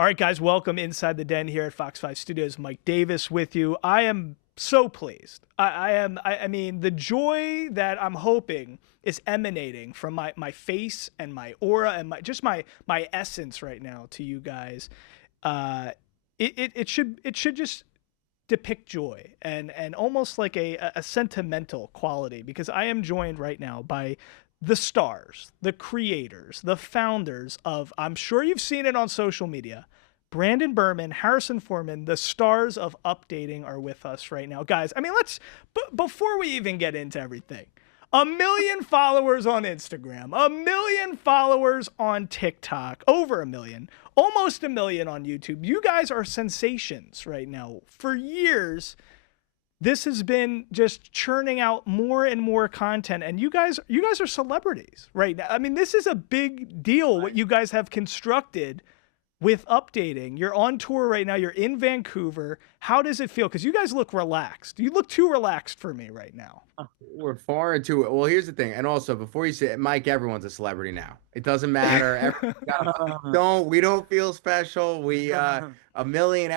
All right, guys, welcome inside the den here at FOX5 Studios. Mike Davis with you. I am so pleased. I mean, the joy that I'm hoping is emanating from my face and my aura and my essence right now to you guys. It should just depict joy and almost like a sentimental quality, because I am joined right now by the stars, the creators, the founders of, I'm sure you've seen it on social media, Berman, Harrison Forman, the stars of UpDating are with us right now. Guys, I mean, before we even get into everything, 1 million followers on Instagram, 1 million followers on TikTok, over 1 million, almost 1 million on YouTube. You guys are sensations right now. For years, this has been just churning out more and more content, and you guys are celebrities right now. I mean, this is a big deal what you guys have constructed with UpDating. You're on tour right now. You're in Vancouver. How does it feel? Because you guys look relaxed. You look too relaxed for me right now. We're far into it. Well, here's the thing. And also, before you say it, Mike, everyone's a celebrity now. It doesn't matter. We don't feel special. We 1 million,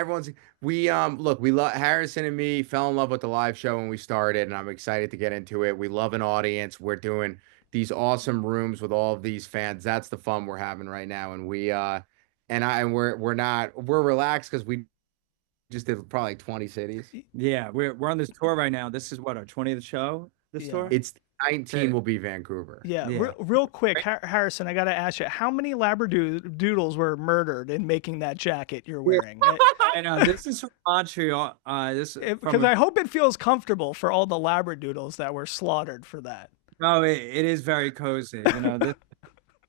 look, we love Harrison and me fell in love with the live show when we started, and I'm excited to get into it. We love an audience. We're doing these awesome rooms with all of these fans. That's the fun we're having right now. And we're relaxed because we just did probably 20 cities. Yeah, we're on this tour right now. This is what, our 20th show, this tour? It's 19 will be Vancouver. Yeah. Real quick, Harrison, I got to ask you, how many Labradoodles were murdered in making that jacket you're wearing? I know, this is from Montreal. Because I hope it feels comfortable for all the Labradoodles that were slaughtered for that. No, it is very cozy. You know,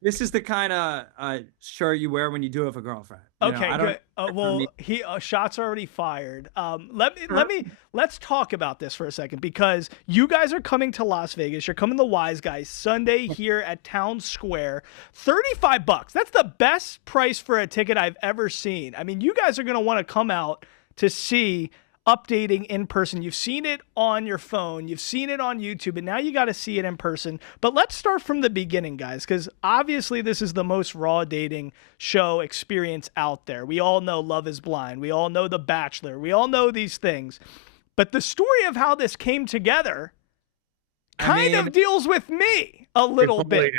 this is the kind of shirt you wear when you do have a girlfriend. Okay, good. Well, shots already fired. Let's talk about this for a second, because you guys are coming to Las Vegas. You're coming to Wiseguys Sunday here at Town Square. $35. That's the best price for a ticket I've ever seen. I mean, you guys are going to want to come out to see UpDating in person. You've seen it on your phone, you've seen it on YouTube, and now you got to see it in person. But let's start from the beginning, guys, because obviously this is the most raw dating show experience out there. We all know Love is Blind. We all know The Bachelor. We all know these things. But the story of how this came together kind of deals with me a little bit.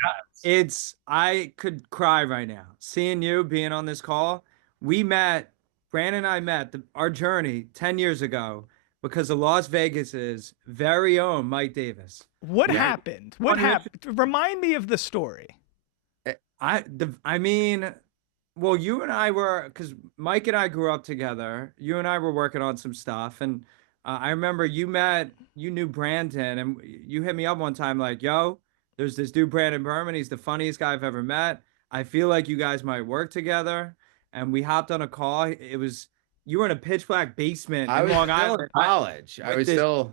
I could cry right now. Seeing you, being on this call, Brandon and I met our journey 10 years ago because of Las Vegas's very own Mike Davis. What happened? What happened? Remind me of the story. I mean, well, you and I were, because Mike and I grew up together. You and I were working on some stuff, and I remember you knew Brandon, and you hit me up one time like, yo, there's this dude, Brandon Berman. He's the funniest guy I've ever met. I feel like you guys might work together. And we hopped on a call. You were in a pitch black basement in Long Island. College. I was still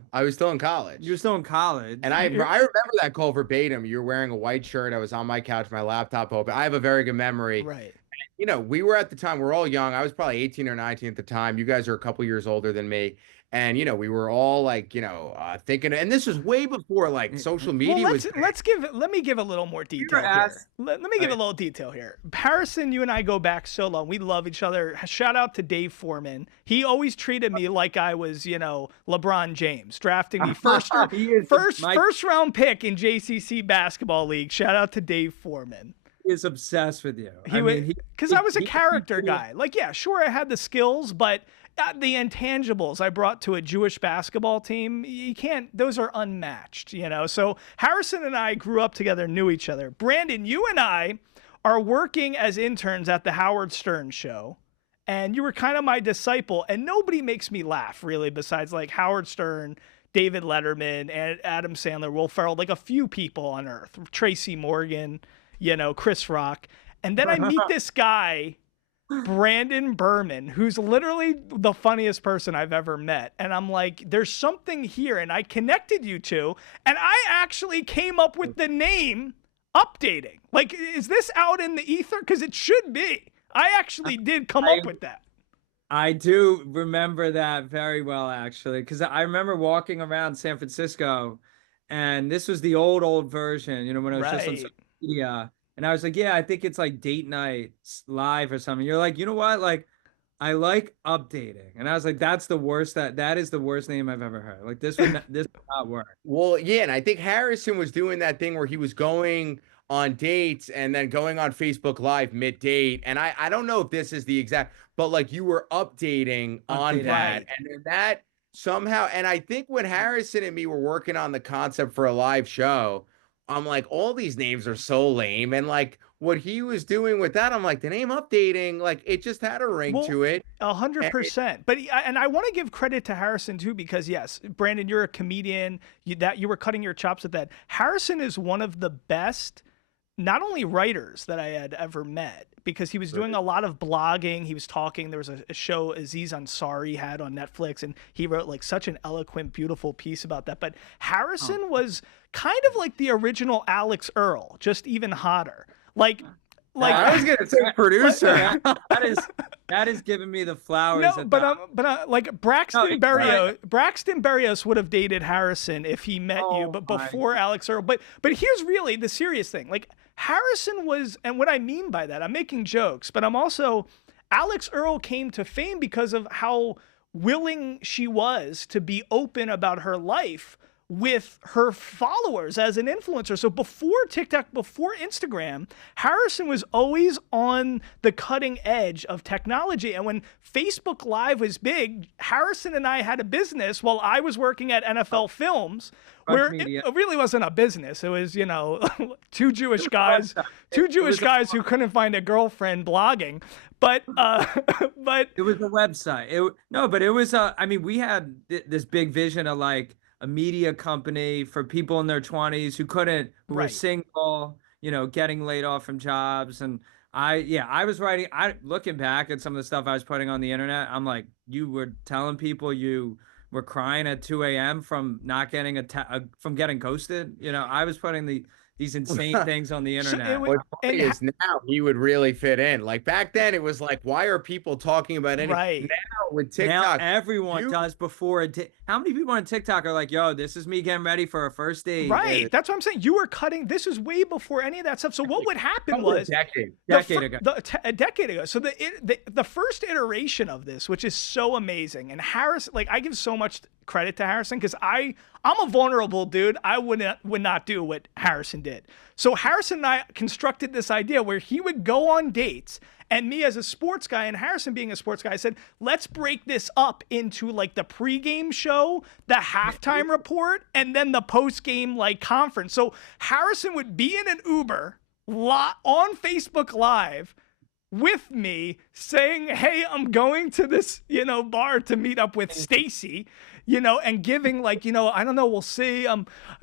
in college. You were still in college. And I remember that call verbatim. You were wearing a white shirt. I was on my couch, my laptop open. I have a very good memory. Right. And, you know, we were at the time, we're all young. I was probably 18 or 19 at the time. You guys are a couple years older than me. And, you know, we were all like, you know, thinking, and this was way before like social media was. Let me give a little more detail here. Let me give a little detail here. Harrison, you and I go back so long. We love each other. Shout out to Dave Foreman. He always treated me like I was, you know, LeBron James, drafting me first round pick in JCC basketball league. Shout out to Dave Foreman. He is obsessed with you. Because I was a character guy. Like, yeah, sure, I had the skills, but the intangibles I brought to a Jewish basketball team, those are unmatched, you know? So Harrison and I grew up together, knew each other. Brandon, you and I are working as interns at the Howard Stern show, and you were kind of my disciple, and nobody makes me laugh, really, besides like Howard Stern, David Letterman, and Adam Sandler, Will Ferrell, like a few people on earth, Tracy Morgan, you know, Chris Rock. And then I meet this guy, Brandon Berman, who's literally the funniest person I've ever met. And I'm like, there's something here. And I connected you two, and I actually came up with the name UpDating. Like, is this out in the ether? Because it should be. I actually did come up with that. I do remember that very well, actually, because I remember walking around San Francisco, and this was the old version, you know, when it was just on social media. And I was like, yeah, I think it's like date night live or something. You're like, you know what? Like, I like updating. And I was like, that's the worst, that is the worst name I've ever heard. Like this would not work. Well, yeah, and I think Harrison was doing that thing where he was going on dates and then going on Facebook Live mid-date. And I don't know if this is the exact, but like you were updating on Updating. that. Right. And then that somehow, and I think when Harrison and me were working on the concept for a live show, I'm like, all these names are so lame. And like what he was doing with that, I'm like, the name updating, like it just had a ring Well, to it. 100%. But and I want to give credit to Harrison too, because yes, Brandon, you're a comedian. You were cutting your chops with that. Harrison is one of the best, not only writers that I had ever met, because he was doing a lot of blogging. He was talking. There was a show Aziz Ansari had on Netflix, and he wrote like such an eloquent, beautiful piece about that. But Harrison was kind of like the original Alex Earl, just even hotter. Like I was gonna say producer. that is giving me the flowers. No, but like Braxton Berrios would have dated Harrison if he met you, but before Alex Earl. But here's really the serious thing. Like Harrison was, and what I mean by that, I'm making jokes, but I'm also, Alex Earl came to fame because of how willing she was to be open about her life with her followers as an influencer. So before TikTok, before Instagram, Harrison was always on the cutting edge of technology. And when Facebook Live was big, Harrison and I had a business while I was working at NFL Films, where it really wasn't a business. It was, you know, two Jewish guys who couldn't find a girlfriend blogging. But it was a website. But it was I mean, we had this big vision of like a media company for people in their 20s who were single, you know, getting laid off from jobs. And I was writing, looking back at some of the stuff I was putting on the internet, I'm like, you were telling people you were crying at 2 a.m. from not getting from getting ghosted. You know, I was putting these insane things on the internet. What's funny is now he would really fit in. Like back then, it was like, why are people talking about anything? Right. Now with TikTok, now everyone does before how many people on TikTok are like, yo, this is me getting ready for a first date? Right. That's what I'm saying. You were cutting. This is way before any of that stuff. So what would happen was a decade ago. So the first iteration of this, which is so amazing, and Harris, like I give so much credit to Harrison because I'm a vulnerable dude. I would not do what Harrison did. So Harrison and I constructed this idea where he would go on dates, and me as a sports guy and Harrison being a sports guy, I said, let's break this up into like the pregame show, the halftime report, and then the postgame like conference. So Harrison would be in an Uber on Facebook Live with me saying, hey, I'm going to this, you know, bar to meet up with Stacy, you know, and giving like, you know, I don't know, we'll see.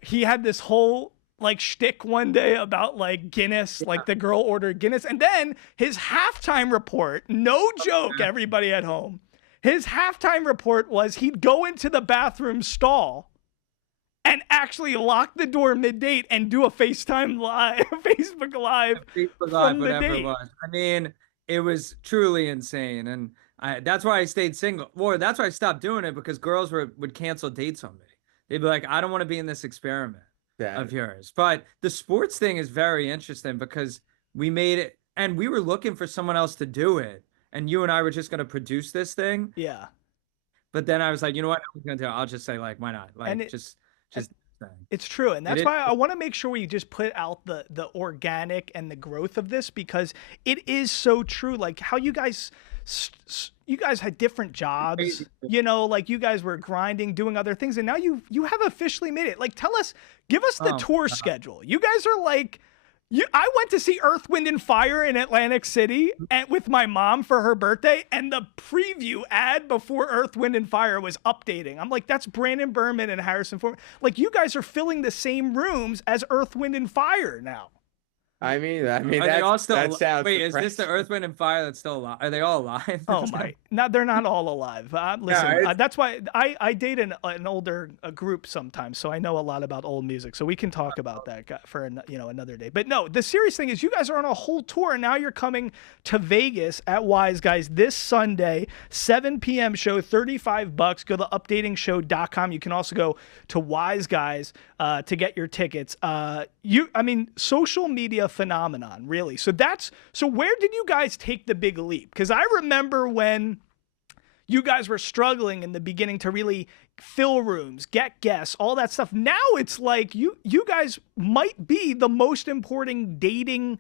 He had this whole like shtick one day about like Guinness, like the girl ordered Guinness. And then his halftime report, no joke, everybody at home, his halftime report was he'd go into the bathroom stall and actually lock the door mid-date and do a FaceTime live, Facebook Live, whatever it was. I mean, it was truly insane. And that's why I stayed single. Or that's why I stopped doing it, because girls would cancel dates on me. They'd be like, I don't want to be in this experiment of yours. But the sports thing is very interesting because we made it and we were looking for someone else to do it. And you and I were just going to produce this thing. Yeah. But then I was like, you know what? I'm going to do it. I'll just say like, why not? Like, just it's true. And that's why I want to make sure we just put out the organic and the growth of this, because it is so true. Like how you guys had different jobs, you know, like you guys were grinding, doing other things. And now you have officially made it. Like, give us the tour schedule. You guys are like, I went to see Earth, Wind and Fire in Atlantic City with my mom for her birthday. And the preview ad before Earth, Wind and Fire was updating. I'm like, that's Brandon Berman and Harrison Forman. Like you guys are filling the same rooms as Earth, Wind and Fire now. I mean, are they all still that sounds. Wait, is this the Earth, Wind, and Fire that's still alive? Are they all alive? Oh my! No, they're not all alive. Listen, that's why I date an older group sometimes, so I know a lot about old music. So we can talk about that for another day. But no, the serious thing is, you guys are on a whole tour, and now you're coming to Vegas at Wiseguys this Sunday, 7 p.m. show, $35. Go to updatingshow.com. You can also go to Wiseguys to get your tickets. Social media phenomenon, really. So where did you guys take the big leap? Because I remember when you guys were struggling in the beginning to really fill rooms, get guests, all that stuff. Now it's like you guys might be the most important dating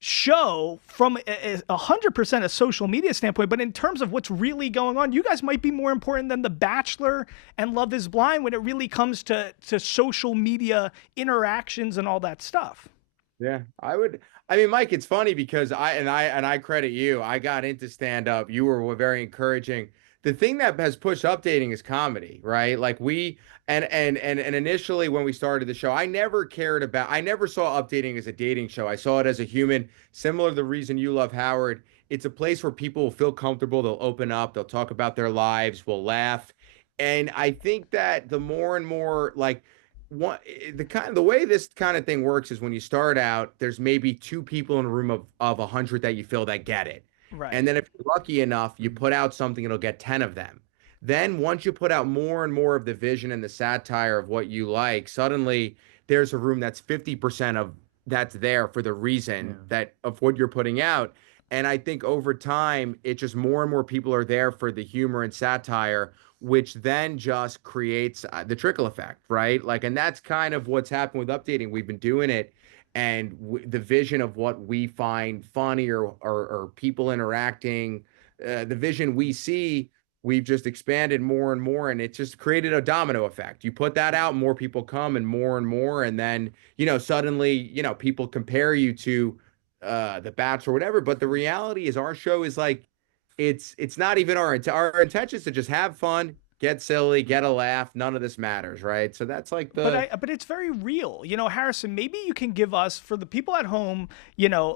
show from 100% a social media standpoint, but in terms of what's really going on, you guys might be more important than The Bachelor and Love is Blind when it really comes to social media interactions and all that stuff. Yeah, I mean, Mike, it's funny because I credit you. I got into stand up. You were very encouraging. The thing that has pushed UpDating is comedy, right? Like and initially when we started the show, I never saw UpDating as a dating show. I saw it as a human, similar to the reason you love Howard. It's a place where people will feel comfortable. They'll open up. They'll talk about their lives. We'll laugh. And I think that the more and more like the way this kind of thing works is when you start out, there's maybe 2 people in a room of 100 that you feel that get it. Right. And then if you're lucky enough, you put out something, it'll get 10 of them. Then once you put out more and more of the vision and the satire of what you like, suddenly there's a room that's 50% of that's there for the reason that of what you're putting out. And I think over time, it just more and more people are there for the humor and satire, which then just creates the trickle effect, right? Like, and that's kind of what's happened with UpDating. We've been doing it, and the vision of what we find funny or people interacting, the vision we see, we've just expanded more and more, and it just created a domino effect. You put that out, more people come, and more, and then, suddenly, people compare you to The Bachelor or whatever. But the reality is our show is like, it's not even our intention is to just have fun, get silly, get a laugh. None of this matters, right? So that's like but it's very real. Harrison, maybe you can give us, for the people at home,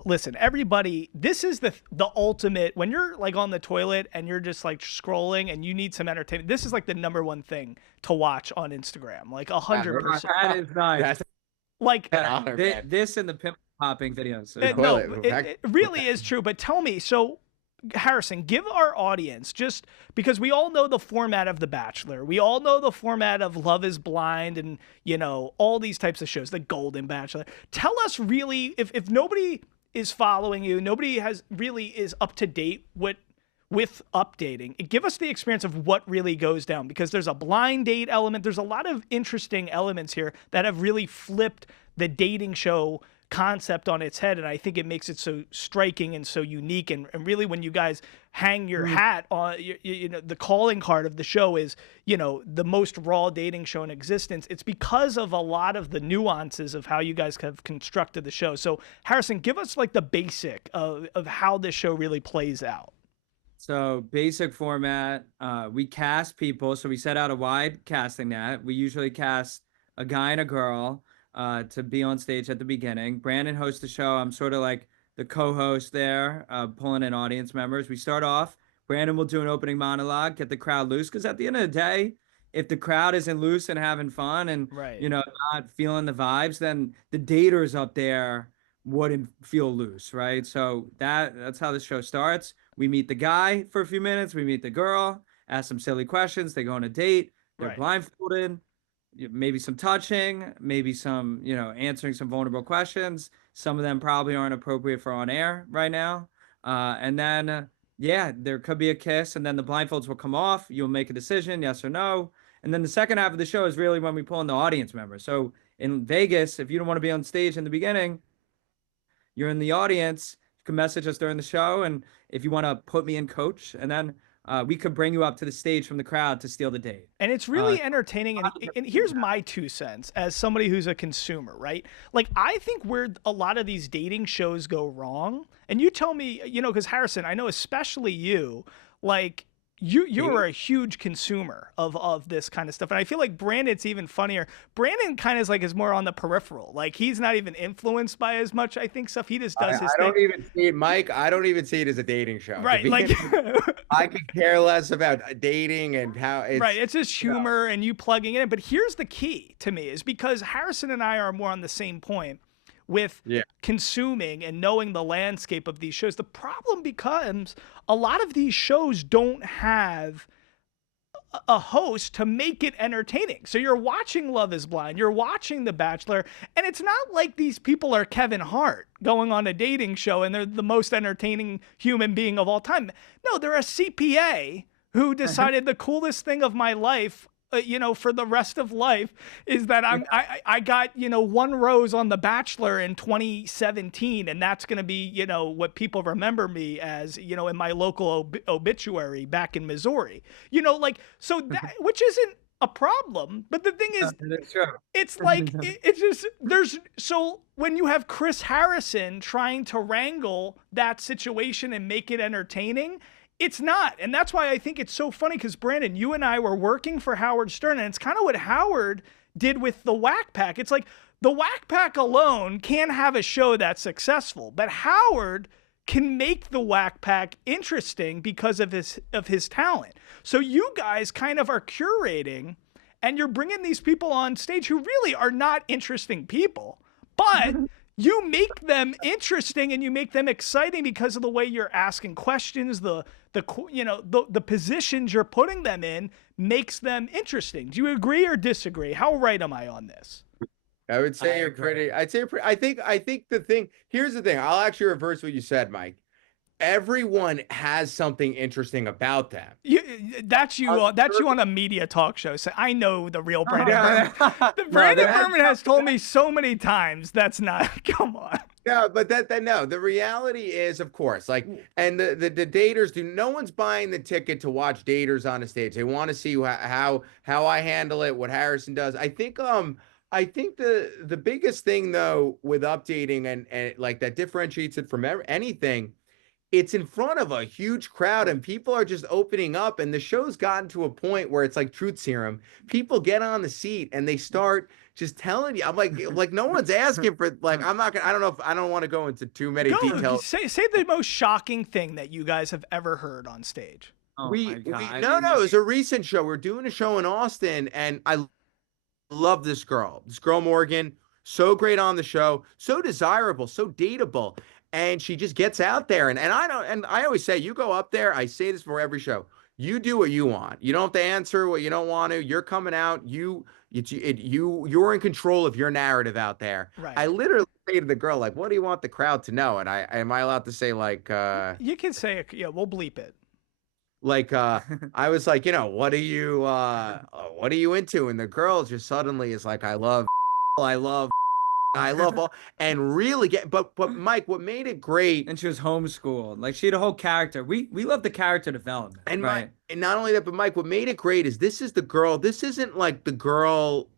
listen, everybody, this is the ultimate, when you're like on the toilet and you're just like scrolling and you need some entertainment, this is like the number 1 thing to watch on Instagram, like 100%. That is nice. Like this and the pimp popping videos. It really is true. But tell me, so Harrison, give our audience, just because we all know the format of The Bachelor, we all know the format of Love is Blind and, all these types of shows, The Golden Bachelor. Tell us really, if nobody is following you, nobody is up to date with UpDating, give us the experience of what really goes down, because there's a blind date element. There's a lot of interesting elements here that have really flipped the dating show concept on its head, and I think it makes it so striking and so unique. And really, when you guys hang your hat on, the calling card of the show is, the most raw dating show in existence. It's because of a lot of the nuances of how you guys have constructed the show. So Harrison, give us like the basic of how this show really plays out. So basic format, we cast people. So we set out a wide casting net. We usually cast a guy and a girl to be on stage at the beginning. Brandon hosts the show. I'm sort of like the co-host there, pulling in audience members. We start off, Brandon will do an opening monologue, get the crowd loose, because at the end of the day, if the crowd isn't loose and having fun and not feeling the vibes, then the daters up there wouldn't feel loose, right? So that's how the show starts. We meet the guy for a few minutes, we meet the girl, ask some silly questions, they go on a date, they're blindfolded, maybe some touching, maybe some, answering some vulnerable questions. Some of them probably aren't appropriate for on air right now. And then, there could be a kiss, and then the blindfolds will come off. You'll make a decision, yes or no. And then the second half of the show is really when we pull in the audience members. So in Vegas, if you don't want to be on stage in the beginning, you're in the audience, you can message us during the show. And if you want to put me in coach, and then we could bring you up to the stage from the crowd to steal the date. And it's really entertaining. And here's my 2 cents as somebody who's a consumer, right? Like, I think where a lot of these dating shows go wrong, and you tell me, because Harrison, I know especially you, like, you're a huge consumer of this kind of stuff. And I feel like Brandon's even funnier. Brandon kind of is more on the peripheral. Like, he's not even influenced by as much, I think, stuff. He just does his thing. I don't even see it, Mike. I don't even see it as a dating show. Right. Like, I could care less about dating and how it's. Right. It's just humor and you plugging it in. But here's the key to me, is because Harrison and I are more on the same point with consuming and knowing the landscape of these shows. The problem becomes a lot of these shows don't have a host to make it entertaining. So you're watching Love is Blind, you're watching The Bachelor, and it's not like these people are Kevin Hart going on a dating show and they're the most entertaining human being of all time. No, they're a CPA who decided the coolest thing of my life, for the rest of life, is that I got, 1 rose on The Bachelor in 2017, and that's going to be, what people remember me as, in my local obituary back in Missouri, so that, which isn't a problem. But the thing is, it's like, it's just, so when you have Chris Harrison trying to wrangle that situation and make it entertaining, it's not. And that's why I think it's so funny, because Brandon, you and I were working for Howard Stern, and it's kind of what Howard did with the Whack Pack. It's like the Whack Pack alone can't have a show that's successful, but Howard can make the Whack Pack interesting because of his talent. So you guys kind of are curating, and you're bringing these people on stage who really are not interesting people, but you make them interesting and you make them exciting because of the way you're asking questions, the positions you're putting them in makes them interesting. Do you agree or disagree? How right am I on this? I would say you're pretty. I think the thing. Here's the thing. I'll actually reverse what you said, Mike. Everyone has something interesting about them. That's you on a media talk show. So I know the real Brandon Berman. Brandon Berman has told me so many times that's not. Come on. No, but no. The reality is, of course, like, and the daters do. No one's buying the ticket to watch daters on a stage. They want to see how I handle it, what Harrison does. I think the biggest thing though with UpDating and like that differentiates it from anything. It's in front of a huge crowd and people are just opening up, and the show's gotten to a point where it's like truth serum. People get on the seat and they start just telling you. I'm like no one's asking for, like, I don't know if I don't want to go into too many details. Say the most shocking thing that you guys have ever heard on stage. Oh no, it was a recent show. We're doing a show in Austin, and I love this girl Morgan. So great on the show, so desirable, so dateable. And she just gets out there, and I always say, you go up there. I say this for every show. You do what you want. You don't have to answer what you don't want to. You're coming out. You're in control of your narrative out there. Right. I literally say to the girl, like, what do you want the crowd to know? And am I allowed to say, like, you can say it. Yeah, we'll bleep it. Like, I was like, what are you into? And the girl just suddenly is like, I love all, and really but Mike, what made it great, and she was homeschooled, like she had a whole character. We love the character development, and right? And not only that, but Mike, what made it great is this is the girl. This isn't like the girl.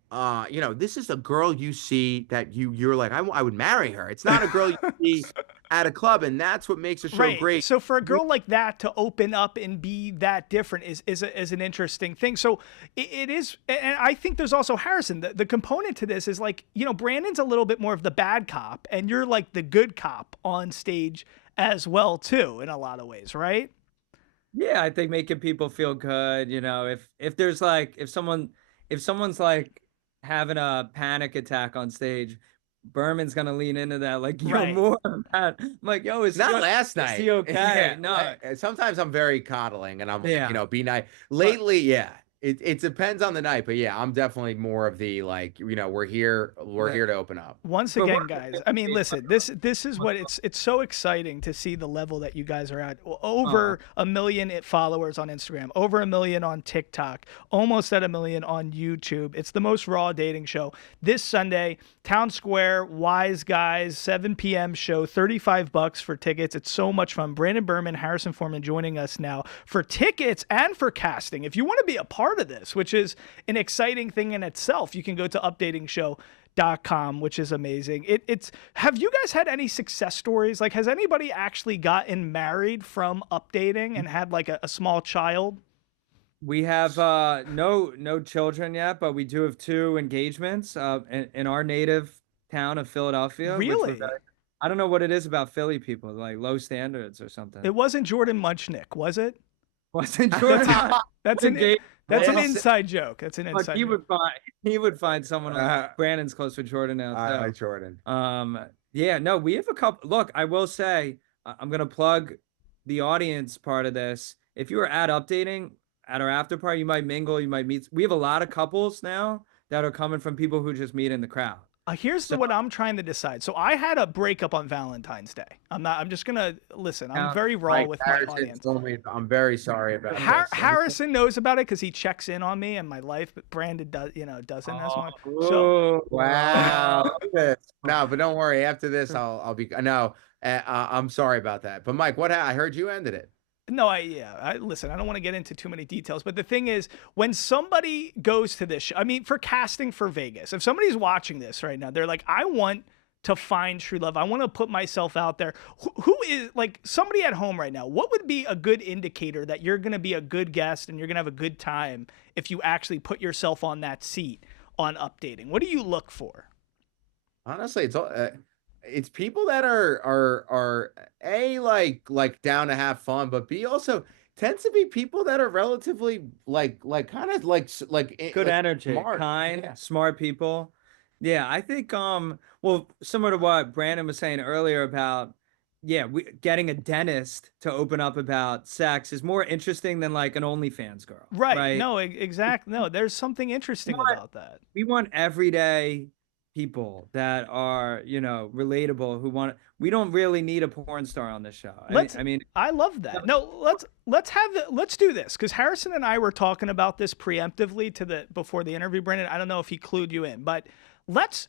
This is a girl you see that you're like, I would marry her. It's not a girl you see at a club, and that's what makes the show great. So for a girl like that to open up and be that different is an interesting thing. So it is, and I think there's also Harrison. The component to this is like, Brandon's a little bit more of the bad cop, and you're like the good cop on stage as well too, in a lot of ways, right? Yeah, I think making people feel good. If there's like if someone's like having a panic attack on stage, Berman's gonna lean into that, like, more than that. I'm like, yo, it's not last night. Is he okay? Yeah, no. Sometimes I'm very coddling, and I'm be nice. Lately, yeah. It depends on the night, but yeah, I'm definitely more of the, like, we're here to open up. Once again, guys, I mean, listen, this is what it's so exciting to see the level that you guys are at. Over 1 million followers on Instagram, over 1 million on TikTok, almost at 1 million on YouTube. It's the most raw dating show. This Sunday, Town Square, Wiseguys, 7 p.m. show, $35 for tickets. It's so much fun. Brandon Berman, Harrison Forman joining us now for tickets and for casting. If you want to be a part of this, which is an exciting thing in itself, you can go to UpDatingShow.com, which is amazing. Have you guys had any success stories? Like, has anybody actually gotten married from UpDating and had like a small child? We have no children yet, but we do have 2 engagements in our native town of Philadelphia. Really? I don't know what it is about Philly people, like low standards or something. It wasn't Jordan Munchnick, was it? Wasn't Jordan? That's an inside joke. That's an inside joke. He would find someone else. Brandon's close with Jordan now. I like Jordan. Yeah, no, we have a couple. Look, I will say, I'm gonna plug the audience part of this. If you are at UpDating, at our after party, you might mingle, you might meet. We have a lot of couples now that are coming from people who just meet in the crowd. Here's what I'm trying to decide. So I had a breakup on Valentine's Day. I'm just gonna listen. I'm very raw Mike with Harrison my audience. told me, I'm very sorry about this. Harrison knows about it because he checks in on me and my life, but Brandon doesn't as much. So Wow. No, but don't worry. After this, I'll be no. I'm sorry about that. But Mike, I heard you ended it. No, listen, I don't want to get into too many details, but the thing is, when somebody goes to this show, I mean, for casting for Vegas, if somebody's watching this right now, they're like, I want to find true love. I want to put myself out there. Who is, like, somebody at home right now, what would be a good indicator that you're going to be a good guest and you're going to have a good time if you actually put yourself on that seat on UpDating? What do you look for? Honestly, it's people that are A, like down to have fun, but B, also tends to be people that are relatively kind of good energy, smart. kind, smart people. Yeah, I think well, similar to what Brandon was saying earlier about getting a dentist to open up about sex is more interesting than like an OnlyFans girl. Right. No, exactly. No, there's something interesting about that. We want everyday people that are, relatable, we don't really need a porn star on this show. I love that. No, let's do this, because Harrison and I were talking about this preemptively before the interview, Brandon. I don't know if he clued you in, but let's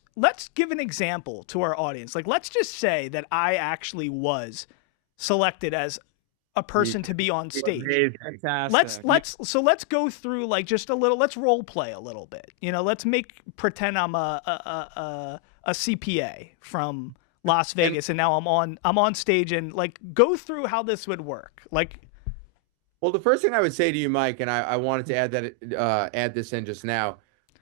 give an example to our audience. Like, let's just say that I actually was selected as a person to be on stage. Fantastic. Let's go through like just a little. Let's role play a little bit. Let's pretend I'm a CPA from Las Vegas, and now I'm on stage, and like go through how this would work. Like, well, the first thing I would say to you, Mike, and I wanted to add this in just now.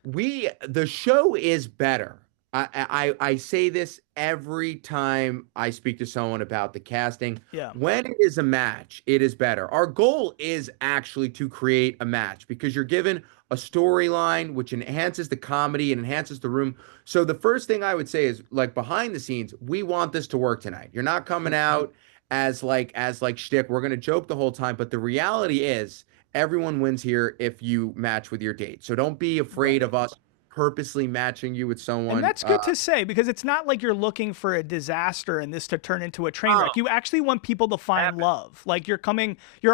The show is better. I say this every time I speak to someone about the casting. Yeah. When it is a match, it is better. Our goal is actually to create a match, because you're given a storyline which enhances the comedy and enhances the room. So the first thing I would say is, like, behind the scenes, we want this to work tonight. You're not coming out as shtick. We're gonna joke the whole time, but the reality is everyone wins here if you match with your date. So don't be afraid of us purposely matching you with someone. And that's good to say, because it's not like you're looking for a disaster and this to turn into a train wreck. You actually want people to find love. Like, your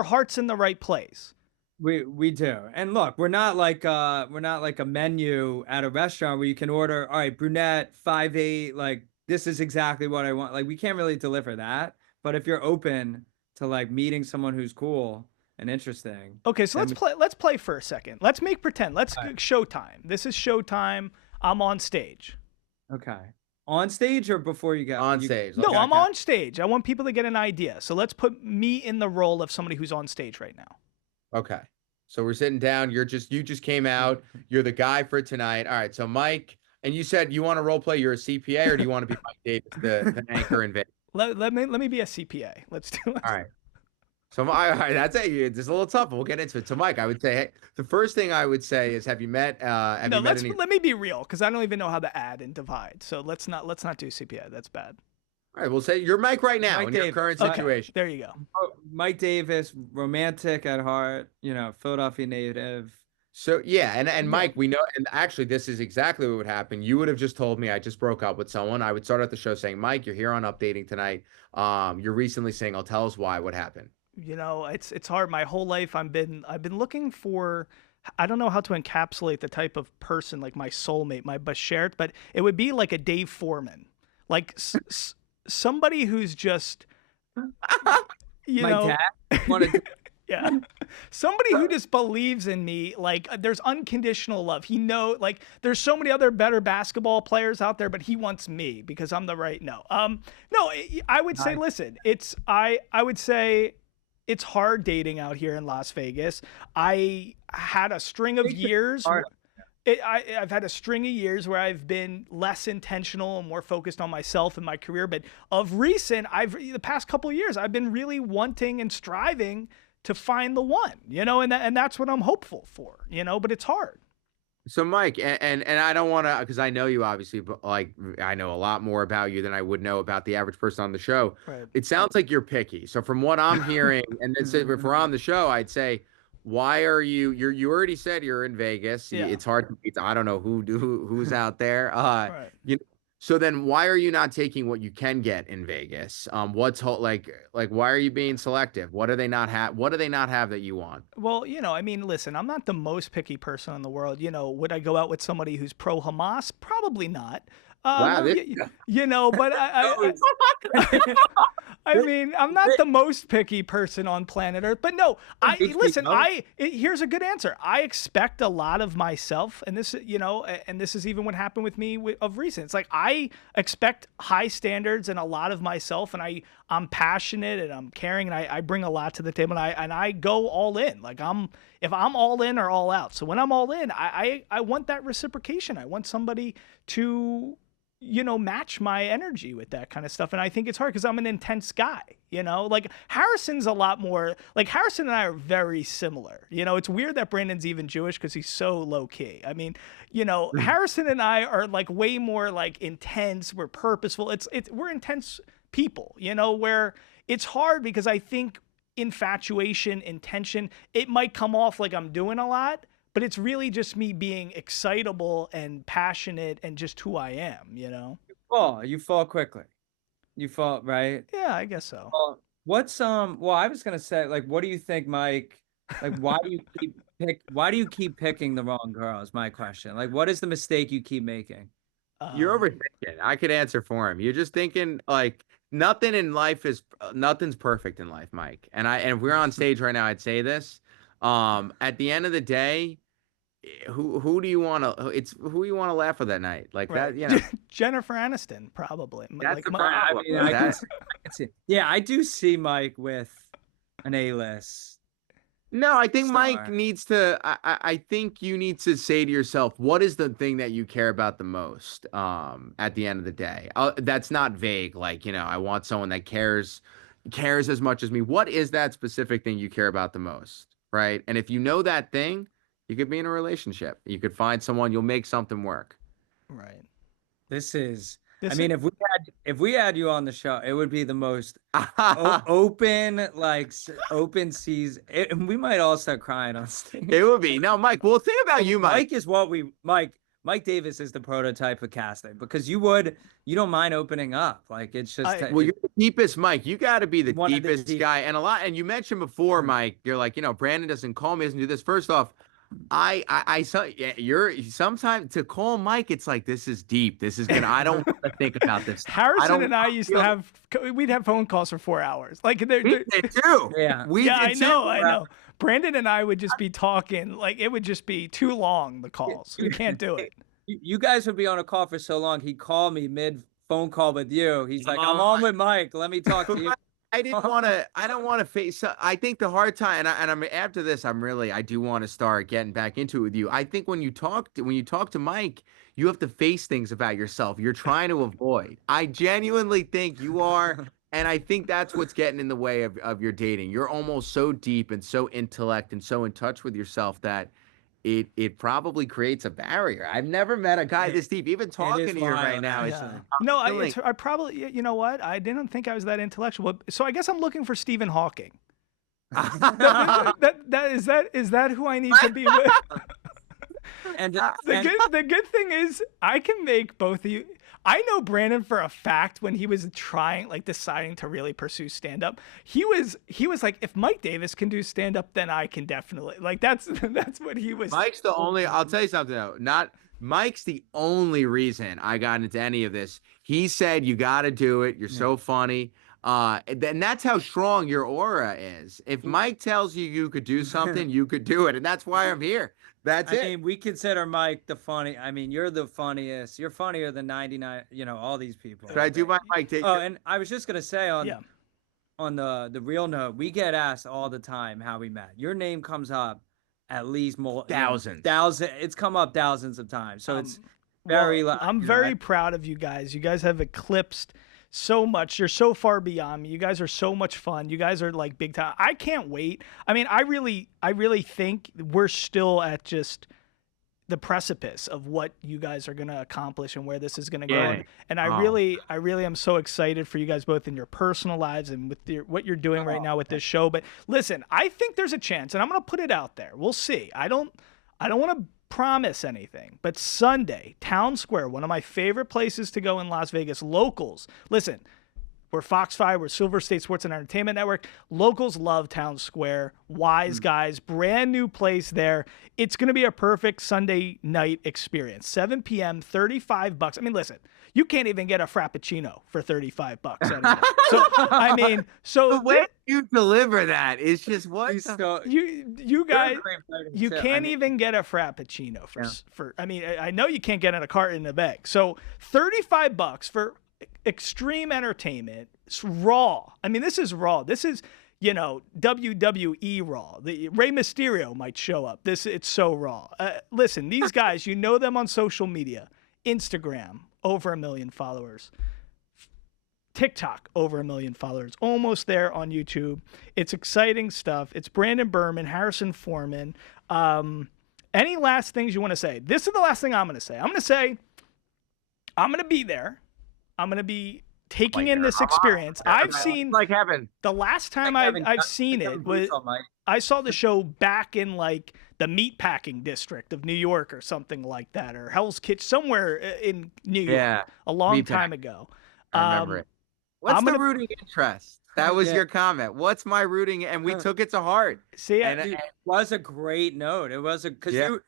heart's in the right place. We do. And look, we're not like a menu at a restaurant where you can order, all right, brunette, 5'8", like this is exactly what I want. Like, we can't really deliver that. But if you're open to like meeting someone who's cool and interesting. Okay, so let's play for a second. Let's make pretend. Let's showtime. This is showtime. I'm on stage. Okay. On stage or before you get on stage? No, I'm on stage. I want people to get an idea. So let's put me in the role of somebody who's on stage right now. Okay. So we're sitting down. You just came out. You're the guy for tonight. All right. So Mike, and you said you want to role play. You're a CPA, or do you want to be Mike Davis, the anchor in Vegas? Let me be a CPA. Let's do it. All right. So that's it. It's a little tough. We'll get into it. So Mike, I would say, hey, the first thing I would say is, have you met? Let me be real, because I don't even know how to add and divide. So let's not do CPA. That's bad. All right, we'll say you're Mike right now in your current situation. There you go. Mike Davis, romantic at heart, Philadelphia native. So yeah, and Mike, we know, and actually this is exactly what would happen. You would have just told me I just broke up with someone. I would start out the show saying, Mike, you're here on UpDating tonight. You're recently single. Tell us why. What happened? It's hard. My whole life I've been looking for, I don't know how to encapsulate the type of person, like my soulmate, my bashert, but it would be like a Dave Foreman, like somebody who's just, my dad wanted to yeah. Somebody who just believes in me. Like, there's unconditional love. Like, there's so many other better basketball players out there, but he wants me because I'm the right. No, I would say, listen, I would say it's hard dating out here in Las Vegas. I had a string of years. I've had a string of years where I've been less intentional and more focused on myself and my career. But of recent, the past couple of years, I've been really wanting and striving to find the one, and that's what I'm hopeful for, but it's hard. So Mike, and I don't want to, because I know you obviously, but like, I know a lot more about you than I would know about the average person on the show. Right. It sounds like you're picky. So from what I'm hearing, and if we're on the show, I'd say, why are you already said you're in Vegas. Yeah. It's hard. I don't know who's out there. Right. So then why are you not taking what you can get in Vegas? Like why are you being selective? What do they not have? What do they not have that you want? Well, I mean, listen, I'm not the most picky person in the world. Would I go out with somebody who's pro Hamas? Probably not. Wow, But I mean, I'm not the most picky person on planet Earth. But no, here's a good answer. I expect a lot of myself, and this, and this is even what happened with me of recent. It's like I expect high standards and a lot of myself, and I'm passionate and I'm caring, and I bring a lot to the table, and I go all in. Like if I'm all in or all out. So when I'm all in, I want that reciprocation. I want somebody to match my energy with that kind of stuff. And I think it's hard because I'm an intense guy, like Harrison's a lot more, like Harrison and I are very similar. It's weird that Brandon's even Jewish because he's so low key. I mean, Harrison and I are like way more like intense. We're purposeful. We're intense people, where it's hard because I think infatuation, intention, it might come off like I'm doing a lot, but it's really just me being excitable and passionate and just who I am, You fall quickly. You fall, right? Yeah, I guess so. Well, I was gonna say, like, what do you think, Mike? Like, why do you keep picking the wrong girl is my question. Like, what is the mistake you keep making? You're overthinking. I could answer for him. You're just thinking like nothing's perfect in life, Mike. And if we're on stage right now, I'd say this. At the end of the day, who do you want to? It's who you want to laugh with that night, like right. that. Jennifer Aniston, probably. That's like the problem. I can see. Yeah, I do see Mike with an A-list. No, I think Mike needs to. I think you need to say to yourself, what is the thing that you care about the most? At the end of the day, that's not vague. Like I want someone that cares as much as me. What is that specific thing you care about the most? Right. And if you know that thing, you could be in a relationship. You could find someone, you'll make something work. Right. I mean, if we had you on the show, it would be the most open season. And we might all start crying on stage. It would be. No, Mike, well, think about you, Mike. Mike Davis is the prototype of casting because you don't mind opening up. Like it's just you're the deepest, Mike. You got to be the deepest guy. And you mentioned before, Mike, you're like, Brandon doesn't call me, doesn't do this. First off, you're sometimes to call Mike, it's like, this is deep. This is gonna, I don't want to think about this. Harrison and I used to we'd have phone calls for 4 hours. Like we did too. Yeah. I know. Brandon and I would just be talking, like it would just be too long, the calls. We can't do it. You guys would be on a call for so long. He'd call me mid phone call with you. He's like, I'm on with Mike. Let me talk to you. I don't want to face. I think the hard time, and I'm after this, I do want to start getting back into it with you. I think when you talk to Mike, you have to face things about yourself. You're trying to avoid. I genuinely think you are, and I think that's what's getting in the way of your dating. You're almost so deep and so intellect and so in touch with yourself that it probably creates a barrier. I've never met a guy this deep. Even talking to you right now, I probably, you know what? I didn't think I was that intellectual. So I guess I'm looking for Stephen Hawking. Is that who I need to be with? And the good thing is I can make both of you. I know Brandon for a fact when he was deciding to really pursue stand-up, he was like, if Mike Davis can do stand-up, then I can definitely, that's what he was. Mike's the only, I'll tell you something though, Mike's the only reason I got into any of this. He said, you got to do it. You're so funny. And that's how strong your aura is. If Mike tells you could do something, you could do it. And that's why I'm here. I mean, we consider Mike the funny. I mean, you're the funniest. You're funnier than 99, all these people. Should I do my Mike? And I was just going to say on the real note, we get asked all the time how we met. Your name comes up at least more thousands. It's come up thousands of times. So it's very, I'm very proud of you guys. You guys have eclipsed so much. You're so far beyond me. You guys are so much fun. You guys are like big time. I can't wait. I mean, I really think we're still at just the precipice of what you guys are going to accomplish and where this is going to go. Yeah. And I really am so excited for you guys both in your personal lives and with what you're doing right now with this show. But listen, I think there's a chance, and I'm going to put it out there. We'll see. I don't want to promise anything, but Sunday, Town Square, one of my favorite places to go in Las Vegas, locals. Listen, we're Fox 5, we're Silver State Sports and Entertainment Network. Locals love Town Square. Wiseguys, brand new place there. It's going to be a perfect Sunday night experience. 7 p.m., $35. I mean, listen, you can't even get a Frappuccino for $35 anymore. So, I mean, the way you deliver that is just what you guys, you can't even get a Frappuccino for I mean, I know you can't get in a carton in a bag. So $35 for extreme entertainment. It's raw. I mean, this is raw. This is, you know, WWE raw. The Rey Mysterio might show up. It's so raw. Listen, these guys, you know them on social media, Instagram, over 1 million followers. TikTok, over 1 million followers. Almost there on YouTube. It's exciting stuff. It's Brandon Berman, Harrison Forman. Any last things you want to say? This is the last thing I'm going to say. I'm going to say I'm going to be there. I'm going to be taking in this experience. I've seen like heaven. The last time I've seen it was I saw the show back in like the meatpacking district of New York or something like that, or Hell's Kitchen, somewhere in New York a long time ago. I remember it. What's the rooting interest? That was your comment. What's my rooting? And we took it to heart. See, it was a great note. It was because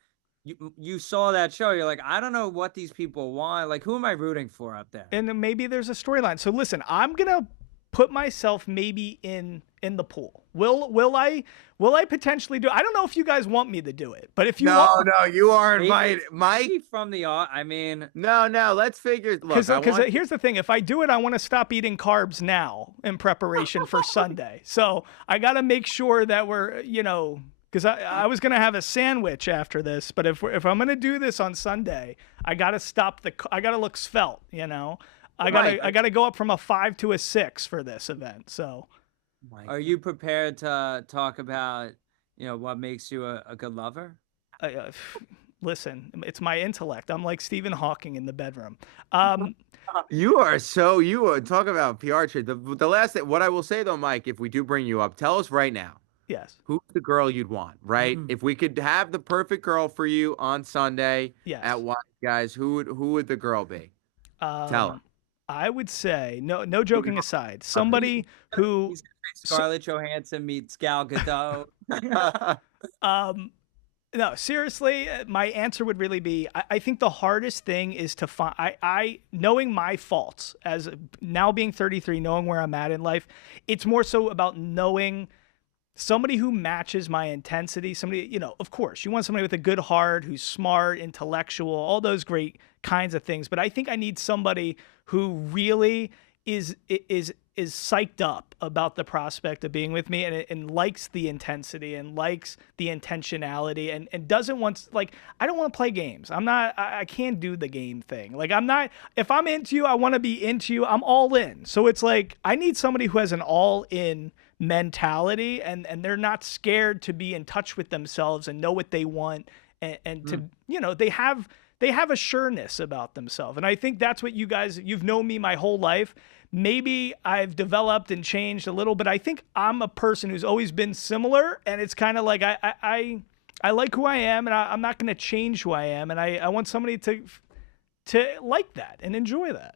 you saw that show. You're like, I don't know what these people want. Like, who am I rooting for out there? And then maybe there's a storyline. So listen, I'm gonna put myself maybe in the pool. Will I potentially do? I don't know if you guys want me to do it, but if you no, you are invited, Mike. From the I mean, no, let's figure. Because here's the thing: if I do it, I want to stop eating carbs now in preparation for Sunday. So I got to make sure that we're, you know. Because I was gonna have a sandwich after this, but if I'm gonna do this on Sunday, I gotta I gotta look svelte, you know. I gotta go up from a 5 to a 6 for this event. So, are you prepared to talk about, you know, what makes you a good lover? Listen, it's my intellect. I'm like Stephen Hawking in the bedroom. You are talk about PR trade. The last thing, what I will say though, Mike, if we do bring you up, tell us right now. Yes. Who's the girl you'd want, right? If we could have the perfect girl for you on Sunday at Wiseguys, who would the girl be? Tell her. I would say, no joking aside, somebody who Scarlett Johansson meets Gal Gadot. No, seriously, my answer would really be, I think the hardest thing is to find, knowing my faults, as now being 33, knowing where I'm at in life, it's more so about knowing somebody who matches my intensity, somebody, you know, of course, you want somebody with a good heart, who's smart, intellectual, all those great kinds of things. But I think I need somebody who really is psyched up about the prospect of being with me and likes the intensity and likes the intentionality and doesn't want, like, I don't want to play games. I can't do the game thing. Like, if I'm into you, I want to be into you. I'm all in. So it's like, I need somebody who has an all in mentality and they're not scared to be in touch with themselves and know what they want and to, you know, they have a sureness about themselves. And I think that's what you've known me my whole life. Maybe I've developed and changed a little, but I think I'm a person who's always been similar. And it's kind of like, I like who I am and I'm not going to change who I am. And I want somebody to like that and enjoy that.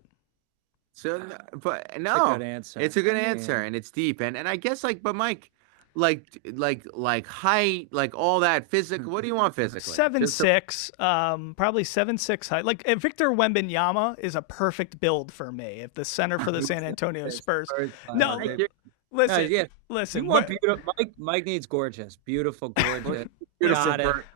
So, but no, it's a good answer. It's a good answer, and it's deep, and I guess but Mike, like height, like all that physical. What do you want physically? 7'6", probably 7'6" height. Like Victor Wembanyama is a perfect build for me. If the center for the San Antonio Spurs. No, listen. Mike needs gorgeous, beautiful, gorgeous.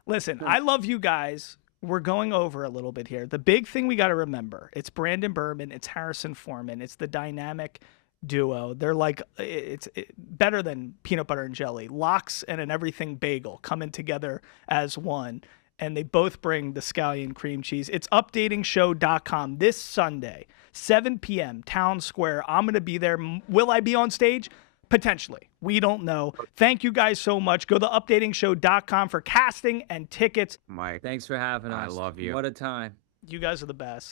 Listen, I love you guys. We're going over a little bit here. The big thing we got to remember, it's Brandon Berman, it's Harrison Forman, it's the dynamic duo. They're like, it's better than peanut butter and jelly. Lox and an everything bagel coming together as one, and they both bring the scallion cream cheese. It's updatingshow.com this Sunday, 7 p.m., Town Square. I'm going to be there. Will I be on stage? Potentially. We don't know. Thank you guys so much. Go to updatingshow.com for casting and tickets. Mike, Thanks for having us. I love you. What a time. You guys are the best.